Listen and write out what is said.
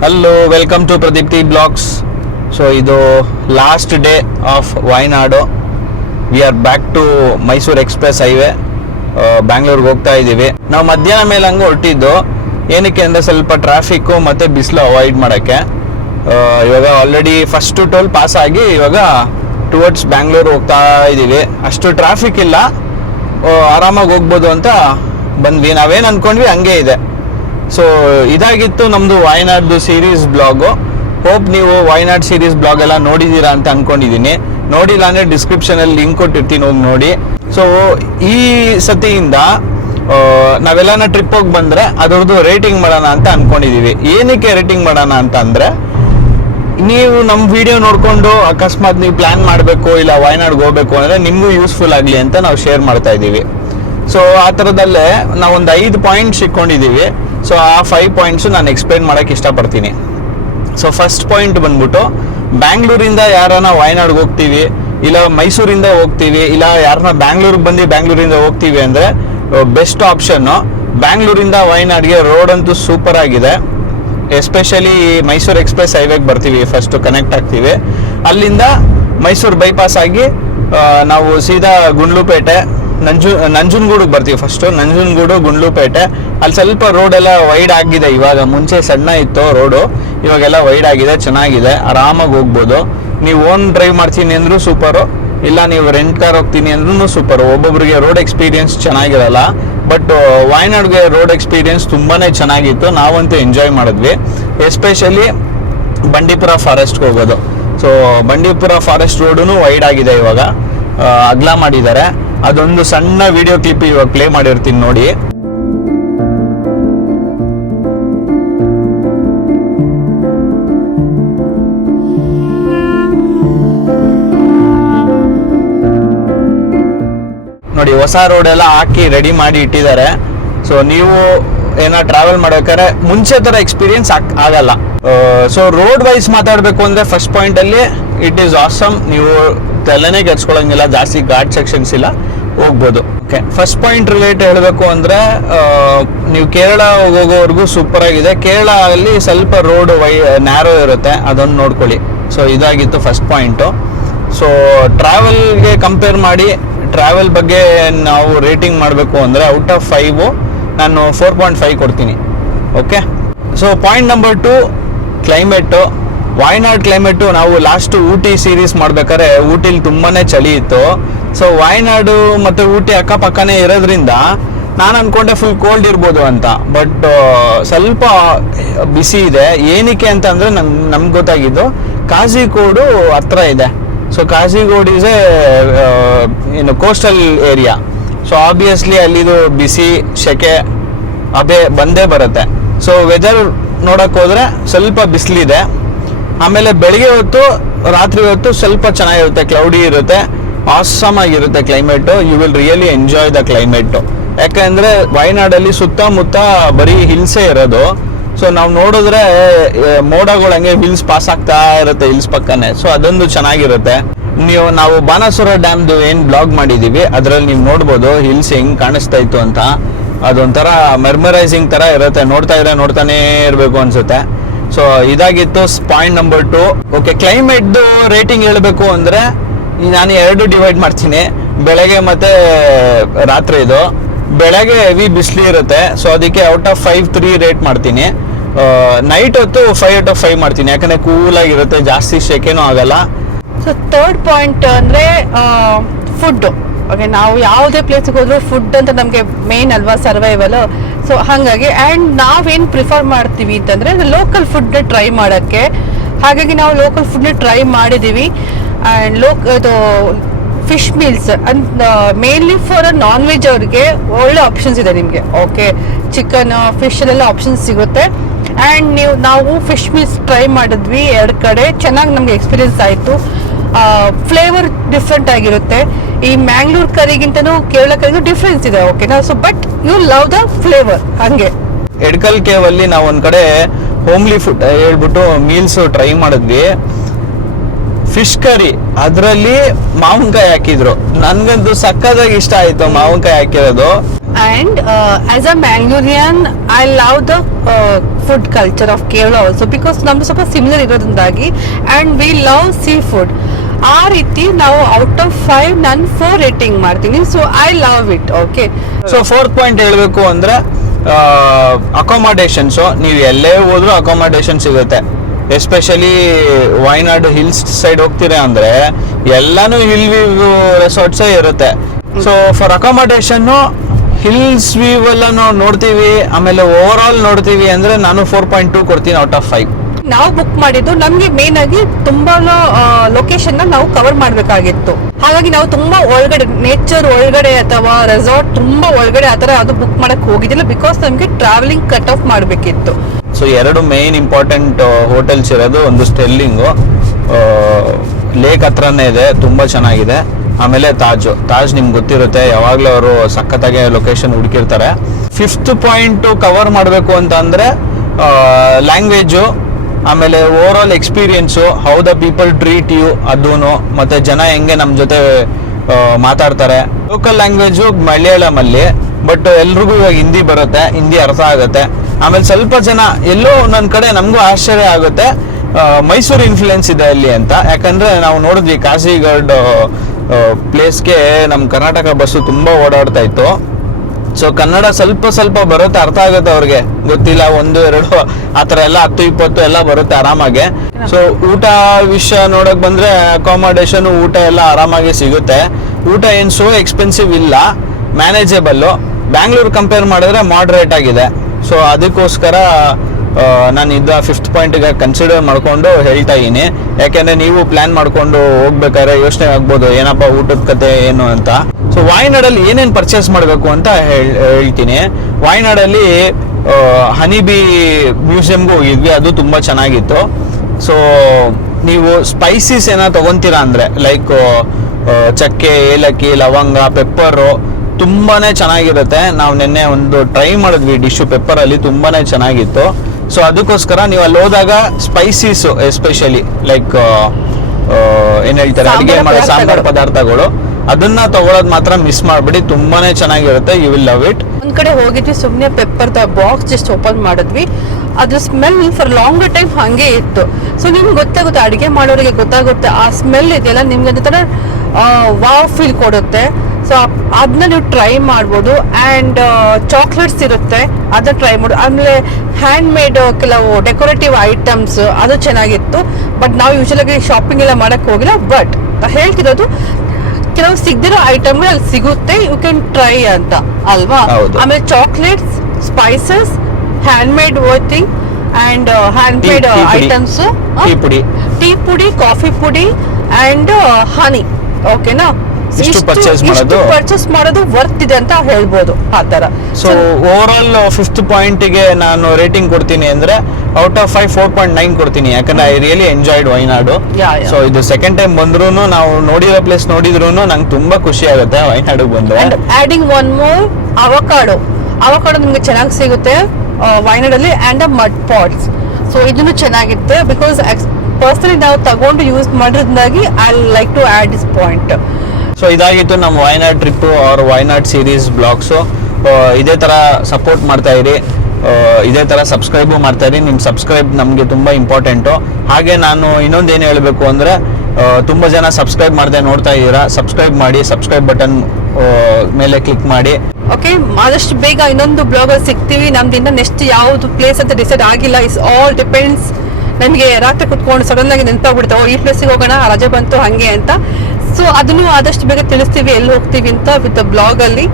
Hello, welcome to Pradeep T blogs. So ಇದು last day of Wayanad. We are back to Mysore express highway. ಬ್ಯಾಂಗ್ಳೂರ್ಗೆ ಹೋಗ್ತಾ ಇದ್ದೀವಿ. ನಾವು ಮಧ್ಯಾಹ್ನ ಮೇಲೆ ಹಂಗೆ ಹೊರಟಿದ್ದು. ಏನಕ್ಕೆ ಅಂದರೆ ಸ್ವಲ್ಪ ಟ್ರಾಫಿಕ್ಕು ಮತ್ತು ಬಿಸಿಲು ಅವಾಯ್ಡ್ ಮಾಡೋಕ್ಕೆ. ಇವಾಗ ಆಲ್ರೆಡಿ ಫಸ್ಟು ಟೋಲ್ ಪಾಸ್ ಆಗಿ ಇವಾಗ ಟುವರ್ಡ್ಸ್ ಬ್ಯಾಂಗ್ಳೂರು ಹೋಗ್ತಾ ಇದ್ದೀವಿ. ಅಷ್ಟು ಟ್ರಾಫಿಕ್ ಇಲ್ಲ, ಆರಾಮಾಗಿ ಹೋಗ್ಬೋದು ಅಂತ ಬಂದ್ವಿ. ನಾವೇನು ಅಂದ್ಕೊಂಡ್ವಿ ಹಂಗೆ ಇದೆ. ಸೊ ಇದಾಗಿತ್ತು ನಮ್ಮದು ವಾಯ್ನಾಡ್ದು ಸೀರೀಸ್ ಬ್ಲಾಗು. ಹೋಪ್ ನೀವು ವಾಯ್ನಾಡ್ ಸೀರೀಸ್ ಬ್ಲಾಗ್ ಎಲ್ಲ ನೋಡಿದ್ದೀರಾ ಅಂತ ಅಂದ್ಕೊಂಡಿದ್ದೀನಿ. ನೋಡಿಲ್ಲ ಅಂದರೆ ಡಿಸ್ಕ್ರಿಪ್ಷನಲ್ಲಿ ಲಿಂಕ್ ಕೊಟ್ಟಿರ್ತೀನಿ, ಹೋಗಿ ನೋಡಿ. ಸೊ ಈ ಸತಿಯಿಂದ ನಾವೆಲ್ಲನ ಟ್ರಿಪ್ ಹೋಗಿ ಬಂದರೆ ಅದರದ್ದು ರೇಟಿಂಗ್ ಮಾಡೋಣ ಅಂತ ಅಂದ್ಕೊಂಡಿದ್ದೀವಿ. ಏನಕ್ಕೆ ರೇಟಿಂಗ್ ಮಾಡೋಣ ಅಂತ ಅಂದರೆ, ನೀವು ನಮ್ಮ ವಿಡಿಯೋ ನೋಡಿಕೊಂಡು ಅಕಸ್ಮಾತ್ ನೀವು ಪ್ಲ್ಯಾನ್ ಮಾಡಬೇಕು ಇಲ್ಲ ವಾಯ್ನಾಡ್ಗೆ ಹೋಗಬೇಕು ಅಂದರೆ ನಿಮಗೂ ಯೂಸ್ಫುಲ್ ಆಗಲಿ ಅಂತ ನಾವು ಶೇರ್ ಮಾಡ್ತಾ ಇದ್ದೀವಿ. ಸೊ ಆ ಥರದಲ್ಲೇ ನಾವೊಂದು 5 ಪಾಯಿಂಟ್ಸ್ ಇಟ್ಕೊಂಡಿದ್ದೀವಿ. ಸೊ ಆ 5 ಪಾಯಿಂಟ್ಸು ನಾನು ಎಕ್ಸ್ಪ್ಲೈನ್ ಮಾಡೋಕ್ಕೆ ಇಷ್ಟಪಡ್ತೀನಿ. ಸೊ ಫಸ್ಟ್ ಪಾಯಿಂಟ್ ಬಂದ್ಬಿಟ್ಟು, ಬ್ಯಾಂಗ್ಳೂರಿಂದ ಯಾರನ್ನ ವಾಯ್ನಾಡ್ಗೆ ಹೋಗ್ತೀವಿ ಇಲ್ಲ ಮೈಸೂರಿಂದ ಹೋಗ್ತೀವಿ ಇಲ್ಲ ಯಾರನ್ನ ಬ್ಯಾಂಗ್ಳೂರಿಗೆ ಬಂದು ಬ್ಯಾಂಗ್ಳೂರಿಂದ ಹೋಗ್ತೀವಿ ಅಂದರೆ ಬೆಸ್ಟ್ ಆಪ್ಷನ್ನು. ಬ್ಯಾಂಗ್ಳೂರಿಂದ ವಾಯ್ನಾಡ್ಗೆ ರೋಡ್ ಅಂತೂ ಸೂಪರ್ ಆಗಿದೆ. ಎಸ್ಪೆಷಲಿ ಮೈಸೂರು ಎಕ್ಸ್ಪ್ರೆಸ್ ಹೈವೇಗೆ ಬರ್ತೀವಿ, ಫಸ್ಟು ಕನೆಕ್ಟ್ ಆಗ್ತೀವಿ. ಅಲ್ಲಿಂದ ಮೈಸೂರು ಬೈಪಾಸ್ ಆಗಿ ನಾವು ಸೀದಾ ಗುಂಡ್ಲುಪೇಟೆ ನಂಜನಗೂಡಿಗೆ ಬರ್ತೀವಿ. ಫಸ್ಟು ನಂಜನಗೂಡು ಗುಂಡ್ಲುಪೇಟೆ, ಅಲ್ಲಿ ಸ್ವಲ್ಪ ರೋಡೆಲ್ಲ ವೈಡ್ ಆಗಿದೆ. ಇವಾಗ ಮುಂಚೆ ಸಣ್ಣ ಇತ್ತು ರೋಡು, ಇವಾಗೆಲ್ಲ ವೈಡ್ ಆಗಿದೆ, ಚೆನ್ನಾಗಿದೆ, ಆರಾಮಾಗಿ ಹೋಗ್ಬೋದು. ನೀವು ಓನ್ ಡ್ರೈವ್ ಮಾಡ್ತೀನಿ ಅಂದ್ರೂ ಸೂಪರು, ಇಲ್ಲ ನೀವು ರೆಂಟ್ ಕಾರ್ ಹೋಗ್ತೀನಿ ಅಂದ್ರೂ ಸೂಪರು. ಒಬ್ಬೊಬ್ಬರಿಗೆ ರೋಡ್ ಎಕ್ಸ್ಪೀರಿಯನ್ಸ್ ಚೆನ್ನಾಗಿರಲ್ಲ, ಬಟ್ ವಾಯ್ನಾಡ್ಗೆ ರೋಡ್ ಎಕ್ಸ್ಪೀರಿಯನ್ಸ್ ತುಂಬಾ ಚೆನ್ನಾಗಿತ್ತು. ನಾವಂತೂ ಎಂಜಾಯ್ ಮಾಡಿದ್ವಿ. ಎಸ್ಪೆಷಲಿ ಬಂಡೀಪುರ ಫಾರೆಸ್ಟ್ಗೆ ಹೋಗೋದು. ಸೊ ಬಂಡೀಪುರ ಫಾರೆಸ್ಟ್ ರೋಡೂ ವೈಡ್ ಆಗಿದೆ, ಇವಾಗ ಅಗಲ ಮಾಡಿದ್ದಾರೆ. ಅದೊಂದು ಸಣ್ಣ ವಿಡಿಯೋ ಕ್ಲಿಪ್ ಇವಾಗ ಪ್ಲೇ ಮಾಡಿರ್ತೀನಿ ನೋಡಿ. ನೋಡಿ, ಹೊಸ ರೋಡ್ ಎಲ್ಲ ಹಾಕಿ ರೆಡಿ ಮಾಡಿ ಇಟ್ಟಿದ್ದಾರೆ. ಸೊ ನೀವು ಏನೋ ಟ್ರಾವೆಲ್ ಮಾಡ್ಬೇಕಾದ್ರೆ ಮುಂಚೆ ಥರ ಎಕ್ಸ್ಪೀರಿಯನ್ಸ್ ಆಗಲ್ಲ. ಸೊ ರೋಡ್ ವೈಸ್ ಮಾತಾಡಬೇಕು ಅಂದರೆ ಫಸ್ಟ್ ಪಾಯಿಂಟಲ್ಲಿ ಇಟ್ ಈಸ್ ಆಸಮ್. ನೀವು ತಲೆನೇ ಕೆಡ್ಸ್ಕೊಳಂಗಿಲ್ಲ, ಜಾಸ್ತಿ ಘಾಟ್ ಸೆಕ್ಷನ್ಸ್ ಇಲ್ಲ, ಹೋಗ್ಬೋದು. ಓಕೆ, ಫಸ್ಟ್ ಪಾಯಿಂಟ್ ರಿಲೇಟ್ ಹೇಳಬೇಕು ಅಂದರೆ, ನೀವು ಕೇರಳ ಹೋಗೋವರೆಗೂ ಸೂಪರ್ ಆಗಿದೆ. ಕೇರಳ ಅಲ್ಲಿ ಸ್ವಲ್ಪ ರೋಡ್ ನ್ಯಾರೋ ಇರುತ್ತೆ, ಅದನ್ನು ನೋಡ್ಕೊಳ್ಳಿ. ಸೊ ಇದಾಗಿತ್ತು ಫಸ್ಟ್ ಪಾಯಿಂಟು. ಸೊ ಟ್ರಾವೆಲ್ಗೆ ಕಂಪೇರ್ ಮಾಡಿ ಟ್ರಾವೆಲ್ ಬಗ್ಗೆ ನಾವು ರೇಟಿಂಗ್ ಮಾಡಬೇಕು ಅಂದರೆ ಔಟ್ ಆಫ್ 5 ನಾನು 4.5 ಕೊಡ್ತೀನಿ. Okay, so point number 2, climate. Wayanad climate ನಾವು ಲಾಸ್ಟು ಊಟಿ ಸೀರೀಸ್ ಮಾಡ್ಬೇಕಾದ್ರೆ ಊಟಿಲಿ ತುಂಬಾ ಚಳಿ ಇತ್ತು. ಸೊ ವಾಯ್ನಾಡು ಮತ್ತು ಊಟಿ ಅಕ್ಕಪಕ್ಕನೇ ಇರೋದ್ರಿಂದ ನಾನು ಅಂದ್ಕೊಂಡೆ ಫುಲ್ ಕೋಲ್ಡ್ ಇರ್ಬೋದು ಅಂತ, ಬಟ್ ಸ್ವಲ್ಪ ಬಿಸಿ ಇದೆ. ಏನಕ್ಕೆ ಅಂತಂದರೆ ನಮ್ಗೆ ಗೊತ್ತಾಗಿದ್ದು ಕಾಜಿಕೋಡು ಹತ್ರ ಇದೆ. ಸೊ ಕಾಜಿಗೋಡ್ ಈಸ್ ಏನು ಕೋಸ್ಟಲ್ ಏರಿಯಾ. ಸೊ ಆಬ್ವಿಯಸ್ಲಿ ಅಲ್ಲಿದು ಬಿಸಿ ಸೆಕೆ ಬಂದೇ ಬರುತ್ತೆ. ಸೊ ವೆದರ್ ನೋಡೋಕೆ ಹೋದರೆ ಸ್ವಲ್ಪ ಬಿಸಿಲಿದೆ. ಆಮೇಲೆ ಬೆಳಿಗ್ಗೆ ಹೊತ್ತು ರಾತ್ರಿ ಹೊತ್ತು ಸ್ವಲ್ಪ ಚೆನ್ನಾಗಿರುತ್ತೆ, ಕ್ಲೌಡಿ ಇರುತ್ತೆ, ಆಸಮ್ ಆಗಿರುತ್ತೆ climate. You will really enjoy the climate. ಯಾಕೆಂದರೆ ವಾಯ್ನಾಡಲ್ಲಿ ಸುತ್ತಮುತ್ತ ಬರೀ ಹಿಲ್ಸೇ ಇರೋದು. ಸೊ ನಾವು ನೋಡಿದ್ರೆ ಮೋಡಗಳು ಹಂಗೆ ಹಿಲ್ಸ್ ಪಾಸ್ ಆಗ್ತಾ ಇರುತ್ತೆ ಹಿಲ್ಸ್ ಪಕ್ಕನೇ. ಸೊ ಅದೊಂದು ಚೆನ್ನಾಗಿರುತ್ತೆ. ನಾವು ಬಾಣಾಸುರ ಡ್ಯಾಮ್ದು ಏನು ಬ್ಲಾಗ್ ಮಾಡಿದ್ದೀವಿ ಅದರಲ್ಲಿ ನೀವು ನೋಡ್ಬೋದು ಹಿಲ್ಸ್ ಹೆಂಗೆ ಕಾಣಿಸ್ತಾ ಇತ್ತು ಅಂತ. ಅದೊಂಥರ ಮೆರ್ಮರೈಸಿಂಗ್ ಥರ ಇರುತ್ತೆ, ನೋಡ್ತಾನೇ ಇರಬೇಕು ಅನಿಸುತ್ತೆ. ಸೊ ಇದಾಗಿತ್ತು ಪಾಯಿಂಟ್ ನಂಬರ್ 2. ಓಕೆ, ಕ್ಲೈಮೇಟ್ದು ರೇಟಿಂಗ್ ಹೇಳಬೇಕು ಅಂದರೆ ನಾನು 2 ಡಿವೈಡ್ ಮಾಡ್ತೀನಿ, ಬೆಳಗ್ಗೆ ಮತ್ತು ರಾತ್ರಿದು. ಬೆಳಗ್ಗೆ ಹೆವಿ ಬಿಸಿಲು ಇರುತ್ತೆ, ಸೊ ಅದಕ್ಕೆ ಔಟ್ ಆಫ್ 5 3 ರೇಟ್ ಮಾಡ್ತೀನಿ. ನೈಟ್ ಹೊತ್ತು 5 ಔಟ್ ಆಫ್ 5 ಮಾಡ್ತೀನಿ, ಯಾಕಂದರೆ ಕೂಲಾಗಿರುತ್ತೆ, ಜಾಸ್ತಿ ಸೆಕೆನೂ ಆಗಲ್ಲ. ಸೊ ಥರ್ಡ್ ಪಾಯಿಂಟ್ ಅಂದರೆ ಫುಡ್ಡು. ಓಕೆ, ನಾವು ಯಾವುದೇ ಪ್ಲೇಸಿಗೆ ಹೋದ್ರೂ ಫುಡ್ ಅಂತ ನಮಗೆ ಮೇನ್ ಅಲ್ವಾ, ಸರ್ವೈವಲ್. ಸೊ ಹಾಗಾಗಿ ಆ್ಯಂಡ್ ನಾವೇನು ಪ್ರಿಫರ್ ಮಾಡ್ತೀವಿ ಅಂತಂದರೆ ಲೋಕಲ್ ಫುಡ್ ಟ್ರೈ ಮಾಡೋಕ್ಕೆ. ಹಾಗಾಗಿ ನಾವು ಲೋಕಲ್ ಫುಡ್ನ ಟ್ರೈ ಮಾಡಿದ್ದೀವಿ. ಆ್ಯಂಡ್ ಇದು ಫಿಶ್ ಮೀಲ್ಸ್ ಅಂತ ಮೇನ್ಲಿ ಫಾರ್ ನಾನ್ ವೆಜ್ ಅವ್ರಿಗೆ ಒಳ್ಳೆ ಆಪ್ಷನ್ಸ್ ಇದೆ ನಿಮಗೆ. ಓಕೆ, ಚಿಕನ್ ಫಿಶಲ್ಲೆಲ್ಲ ಆಪ್ಷನ್ಸ್ ಸಿಗುತ್ತೆ. ಆ್ಯಂಡ್ ನಾವು ಫಿಶ್ ಮೀಲ್ಸ್ ಟ್ರೈ ಮಾಡಿದ್ವಿ 2 ಕಡೆ, ಚೆನ್ನಾಗಿ ನಮಗೆ ಎಕ್ಸ್ಪೀರಿಯನ್ಸ್ ಆಯಿತು. ಫ್ಲೇವರ್ ಡಿಫ್ರೆಂಟ್ ಆಗಿರುತ್ತೆ. ಈ ಮ್ಯಾಂಗ್ಳೂರ್ ಕರಿಗಿಂತನೂ ಕೇರಳ ಕರಿಗೂ ಡಿಫ್ರೆನ್ಸ್ ಇದೆ. ಓಕೆನಾ? So but you love the flavour. ಹಂಗೆ ಎಡ್ಕಲ್ ಕೇವಲ್ಲಿ ನಾವು ಒಂದು ಕಡೆ ಹೋಮ್ಲಿ ಫುಡ್ ಹೇಳ್ಬಿಟ್ಟು ಮೀಲ್ಸ್ ಟ್ರೈ ಮಾಡಿದ್ವಿ. ಫಿಶ್ ಕರಿ, ಅದರಲ್ಲಿ ಮಾವಿನಕಾಯಿ ಹಾಕಿದ್ರು. ನನ್ಗಂತೂ ಸಕ್ಕದಾಗಿ ಇಷ್ಟ ಆಯ್ತು ಮಾವಿನಕಾಯಿ ಹಾಕಿರೋದು. And as a Mangalorean, I love the food culture of Kerala also because ನಮ್ದು ಸ್ವಲ್ಪ similar ಇರೋದ್ರಿಂದಾಗಿ and we love seafood. ಆ ರೀತಿ ನಾವು ಔಟ್ ಆಫ್ 5 ನಾನು 4 ರೇಟಿಂಗ್ ಮಾಡ್ತೀನಿ. So I love it. Okay, so fourth point ಹೇಳ್ಬೇಕು ಅಂದ್ರೆ ಅಕಾಮಡೇಷನ್ಸ್. ನೀವು ಎಲ್ಲೇ ಹೋದ್ರೂ ಅಕಾಮಡೇಷನ್ ಸಿಗುತ್ತೆ. ಎಸ್ಪೆಷಲಿ ವಯನಾಡು ಹಿಲ್ಸ್ ಸೈಡ್ ಹೋಗ್ತೀರಾ ಅಂದ್ರೆ ಎಲ್ಲಾನು ಹಿಲ್ ವ್ಯೂ ರೆಸಾರ್ಟ್ಸೇ ಇರುತ್ತೆ. So for accommodation hills view ಎಲ್ಲ ನೋಡ್ತೀವಿ, ಆಮೇಲೆ ಓವರ್ ಆಲ್ ನೋಡ್ತೀವಿ ಅಂದ್ರೆ ನಾನು 4.2 ಕೊಡ್ತೀನಿ ಔಟ್ ಆಫ್ 5. ನಾವು ಬುಕ್ ಮಾಡಿದ್ದು ನಮ್ಗೆ ಮೇನ್ ಆಗಿ ತುಂಬಾ ಲೊಕೇಶನ್ ನಾವು ಕವರ್ ಮಾಡ್ಬೇಕಾಗಿತ್ತು. ಹಾಗಾಗಿ ನಾವು ತುಂಬಾ ಒಳಗಡೆ ನೇಚರ್ ಒಳಗಡೆ ಅಥವಾ ರೆಸಾರ್ಟ್ ತುಂಬಾ ಒಳಗಡೆ ಆತರ ಅದು ಬುಕ್ ಮಾಡಕ್ ಹೋಗಿದ್ದಿಲ್ಲ ಬಿಕಾಸ್ ನಮ್ಗೆ ಟ್ರಾವೆಲಿಂಗ್ ಕಟ್ ಆಫ್ ಮಾಡ್ಬೇಕಿತ್ತು. ಸೊ ಎರಡು ಮೇನ್ ಇಂಪಾರ್ಟೆಂಟ್ ಹೋಟೆಲ್ಸ್ ಇರೋದು, ಒಂದು ಸ್ಟೆಲ್ಲಿಂಗು ಲೇಕ್ ಹತ್ರನೇ ಇದೆ, ತುಂಬಾ ಚೆನ್ನಾಗಿದೆ. ಆಮೇಲೆ ತಾಜ್ ನಿಮ್ಗೆ ಗೊತ್ತಿರುತ್ತೆ, ಯಾವಾಗ್ಲೂ ಅವರು ಸಖತ್ತಾಗಿ ಲೊಕೇಶನ್ ಹುಡುಕಿರ್ತಾರೆ. 5th ಪಾಯಿಂಟ್ ಕವರ್ ಮಾಡಬೇಕು ಅಂತ ಅಂದ್ರೆ ಲ್ಯಾಂಗ್ವೇಜು, ಆಮೇಲೆ overall experience, how the people treat you, ಅದೂನು, ಮತ್ತೆ ಜನ ಹೆಂಗೆ ನಮ್ಮ ಜೊತೆ ಮಾತಾಡ್ತಾರೆ. ಲೋಕಲ್ ಲ್ಯಾಂಗ್ವೇಜು ಮಲಯಾಳಮಲ್ಲಿ, ಬಟ್ ಎಲ್ರಿಗೂ ಇವಾಗ ಹಿಂದಿ ಬರುತ್ತೆ, ಹಿಂದಿ ಅರ್ಥ ಆಗುತ್ತೆ. ಆಮೇಲೆ ಸ್ವಲ್ಪ ಜನ ಎಲ್ಲೋ ನನ್ನ ಕಡೆ ನಮಗೂ ಆಶ್ಚರ್ಯ ಆಗುತ್ತೆ, ಮೈಸೂರು ಇನ್ಫ್ಲುಯೆನ್ಸ್ ಇದೆ ಅಲ್ಲಿ ಅಂತ. ಯಾಕಂದ್ರೆ ನಾವು ನೋಡಿದ್ವಿ ಕಾಶಿಗಢ ಪ್ಲೇಸ್ಗೆ ನಮ್ಮ ಕರ್ನಾಟಕ ಬಸ್ಸು ತುಂಬ ಓಡಾಡ್ತಾ ಇತ್ತು. ಸೊ ಕನ್ನಡ ಸ್ವಲ್ಪ ಬರುತ್ತೆ, ಅರ್ಥ ಆಗುತ್ತೆ ಅವ್ರಿಗೆ, ಗೊತ್ತಿಲ್ಲ 1-2 ಆ ಥರ ಎಲ್ಲ 10-20 ಎಲ್ಲ ಬರುತ್ತೆ ಆರಾಮಾಗೆ. ಸೊ ಊಟ ವಿಷಯ ನೋಡಕ್ ಬಂದ್ರೆ ಅಕಾಮಡೇಷನ್, ಊಟ ಎಲ್ಲ ಆರಾಮಾಗಿ ಸಿಗುತ್ತೆ. ಊಟ ಏನು ಸೋ ಎಕ್ಸ್ಪೆನ್ಸಿವ್ ಇಲ್ಲ, ಮ್ಯಾನೇಜಬಲ್ಲು. ಬ್ಯಾಂಗ್ಳೂರ್ ಕಂಪೇರ್ ಮಾಡಿದ್ರೆ ಮಾಡ್ರೇಟ್ ಆಗಿದೆ. ಸೊ ಅದಕ್ಕೋಸ್ಕರ ನಾನು ಇದು 5th ಪಾಯಿಂಟ್ಗೆ ಕನ್ಸಿಡರ್ ಮಾಡ್ಕೊಂಡು ಹೇಳ್ತಾ ಇದ್ದೀನಿ. ಯಾಕೆಂದ್ರೆ ನೀವು ಪ್ಲಾನ್ ಮಾಡ್ಕೊಂಡು ಹೋಗ್ಬೇಕಾದ್ರೆ ಯೋಚನೆ ಆಗ್ಬೋದು ಏನಪ್ಪ ಊಟದ ಕತೆ ಏನು ಅಂತ. ಸೊ ವಾಯನಾಡಲ್ಲಿ ಏನೇನು ಪರ್ಚೇಸ್ ಮಾಡಬೇಕು ಅಂತ ಹೇಳ್ತೀನಿ. ವಾಯನಾಡಲ್ಲಿ ಹನಿಬಿ ಮ್ಯೂಸಿಯಂಗೂ ಹೋಗಿದ್ವಿ, ಅದು ತುಂಬ ಚೆನ್ನಾಗಿತ್ತು. ಸೊ ನೀವು ಸ್ಪೈಸಸ್ ಏನೋ ತಗೊಂತೀರಾ ಅಂದರೆ ಲೈಕ್ ಚಕ್ಕೆ, ಏಲಕ್ಕಿ, ಲವಂಗ, ಪೆಪ್ಪರು ತುಂಬಾನೇ ಚೆನ್ನಾಗಿರುತ್ತೆ. ನಾವು ನಿನ್ನೆ ಒಂದು ಟ್ರೈ ಮಾಡಿದ್ವಿ ಡಿಶ್ಶು ಪೆಪ್ಪರಲ್ಲಿ, ತುಂಬಾನೇ ಚೆನ್ನಾಗಿತ್ತು. ಸೊ ಅದಕ್ಕೋಸ್ಕರ ನೀವು ಅಲ್ಲಿ ಹೋದಾಗ ಸ್ಪೈಸಸ್ ಎಸ್ಪೆಷಲಿ ಲೈಕ್ ಏನ್ ಹೇಳ್ತಾರೆ ಅಡಿಗೆ ಮಾಡೋ ಸಾಂಬಾರ್ ಪದಾರ್ಥಗಳು, ಅದನ್ನ ತಗೊಳ್ಳೋದು ಮಾತ್ರ ಮಿಸ್ ಮಾಡ್ಬಿಡಿ, ತುಂಬಾನೇ ಚೆನ್ನಾಗಿರುತ್ತೆ. You will love it. ಒಂದ್ ಕಡೆ ಹೋಗಿದ್ವಿ, ಸುಮ್ನೆ ಪೆಪ್ಪರ್ದ ಬಾಕ್ಸ್ ಜಸ್ಟ್ ಓಪನ್ ಮಾಡಿದ್ವಿ, ಅದ್ರ ಸ್ಮೆಲ್ ಫಾರ್ ಲಾಂಗ್ ಟೈಮ್ ಹಂಗೆ ಇತ್ತು. ಸೊ ನಿಮ್ಗೆ ಗೊತ್ತಾಗುತ್ತೆ, ಅಡಿಗೆ ಮಾಡೋರಿಗೆ ಗೊತ್ತಾಗುತ್ತೆ ಆ ಸ್ಮೆಲ್ ಇದೆಯಲ್ಲ, ನಿಮ್ಗೆ ಒಂಥರ ವಾವ್ ಫೀಲ್ ಕೊಡುತ್ತೆ. ಸೊ ಅದನ್ನ ನೀವು ಟ್ರೈ ಮಾಡ್ಬೋದು. ಆ್ಯಂಡ್ ಚಾಕ್ಲೇಟ್ಸ್ ಇರುತ್ತೆ, ಅದನ್ನ ಟ್ರೈ ಮಾಡ್ಬೋದು. ಆಮೇಲೆ ಹ್ಯಾಂಡ್ ಮೇಡ್ ಕೆಲವು ಡೆಕೋರೇಟಿವ್ ಐಟಮ್ಸ್ ಅದು ಚೆನ್ನಾಗಿತ್ತು. ಬಟ್ ನಾವು ಯೂಶಲಾಗಿ ಶಾಪಿಂಗ್ ಎಲ್ಲ ಮಾಡಕ್ ಹೋಗಿಲ್ಲ. ಬಟ್ ಹೇಳ್ತಿರೋದು ಕೆಲವು ಸಿಗದಿರೋ ಐಟಮ್ಗಳು ಅಲ್ಲಿ ಸಿಗುತ್ತೆ, ಯು ಕ್ಯಾನ್ ಟ್ರೈ ಅಂತ ಅಲ್ವಾ. ಆಮೇಲೆ ಚಾಕ್ಲೇಟ್ಸ್, ಸ್ಪೈಸಸ್, ಹ್ಯಾಂಡ್ ಮೇಡ್ ವರ್ತಿಂಗ್ and hand made items, tea ಪುಡಿ, ಕಾಫಿ ಪುಡಿ ಆ್ಯಂಡ್ ಹನಿ. ಓಕೆನಾ, ಇಷ್ಟು ಪರ್ಚೇಸ್ ಮಾಡೋದು ವರ್ತ್ ಇದೆ ಅಂತ ಹೇಳ್ಬೋದು ಆ ತರ. ಸೊ ಓವರ್ ಆಲ್ 5th ಪಾಯಿಂಟ್ಗೆ ನಾನು ರೇಟಿಂಗ್ ಕೊಡ್ತೀನಿ ಅಂದ್ರೆ ಔಟ್ ಆಫ್ 5 4.9 ಕೊಡ್ತೀನಿ. ಯಾಕಂದ್ರೆ I really enjoyed Wayanad. So ಇದು ಸೆಕೆಂಡ್ ಟೈಮ್ ಬಂದ್ರು, ನಾವು ನೋಡಿರೋ ಪ್ಲೇಸ್ ನೋಡಿದ್ರು ನಂಗೆ ತುಂಬಾ ಖುಷಿ ಆಗುತ್ತೆ ವಯನಾಡಿಗೆ ಬಂದ್ರೆ. ಆಡಿಂಗ್ ಒನ್ ಮೋರ್, ಅವಕಾಡೋ ನಿಮ್ಗೆ ಚೆನ್ನಾಗಿ ಸಿಗುತ್ತೆ ವಯನಾಡಲ್ಲಿ. ಆ್ಯಂಡ್ ಮಡ್ ಪಾಟ್ಸ್, ಸೊ ಇದನ್ನು ಚೆನ್ನಾಗಿರುತ್ತೆ ಬಿಕಾಸ್ ಪರ್ಸನಲಿ ನಾವು ತಗೊಂಡು ಯೂಸ್ ಮಾಡೋದ್ರಿಂದಾಗಿ I like to add this point. So ಇದಾಗಿತ್ತು ನಮ್ಮ Wayanad trip our Wayanad series blogs. ಇದೇ ಥರ ಸಪೋರ್ಟ್ ಮಾಡ್ತಾ ಇರಿ, ಇದೇ ಥರ ಸಬ್ಸ್ಕ್ರೈಬು ಮಾಡ್ತಾ ಇರಿ. ನಿಮ್ಮ ಸಬ್ಸ್ಕ್ರೈಬ್ ನಮಗೆ ತುಂಬ ಇಂಪಾರ್ಟೆಂಟು. ಹಾಗೆ ನಾನು ಇನ್ನೊಂದೇನು ಹೇಳಬೇಕು ಅಂದರೆ, ತುಂಬ ಜನ ಸಬ್ಸ್ಕ್ರೈಬ್ ಮಾಡದೆ ನೋಡ್ತಾ ಇದ್ದೀರಾ, ಸಬ್ಸ್ಕ್ರೈಬ್ ಮಾಡಿ, ಸಬ್ಸ್ಕ್ರೈಬ್ ಬಟನ್ ಮೇಲೆ ಕ್ಲಿಕ್ ಮಾಡಿ. ಓಕೆ, ಆದಷ್ಟು ಬೇಗ ಇನ್ನೊಂದು ಬ್ಲಾಗಲ್ಲಿ ಸಿಗ್ತೀವಿ. ನಮ್ದಿಂದ ನೆಕ್ಸ್ಟ್ ಯಾವುದು ಪ್ಲೇಸ್ ಅಂತ ಡಿಸೈಡ್ ಆಗಿಲ್ಲ. It's all depends. ನಮಗೆ ರಾತ್ರಿ ಕುತ್ಕೊಂಡು ಸಡನ್ ಆಗಿ ನೆನಪಾಗ್ಬಿಡ್ತಾವೆ, ಈ ಪ್ಲೇಸಿಗೆ ಹೋಗೋಣ, ರಜೆ ಬಂತು ಹಂಗೆ ಅಂತ. ಸೊ ಅದನ್ನು ಆದಷ್ಟು ಬೇಗ ತಿಳಿಸ್ತೀವಿ ಎಲ್ಲಿ ಹೋಗ್ತೀವಿ ಅಂತ ವಿತ್ ಬ್ಲಾಗ್ ಅಲ್ಲಿ.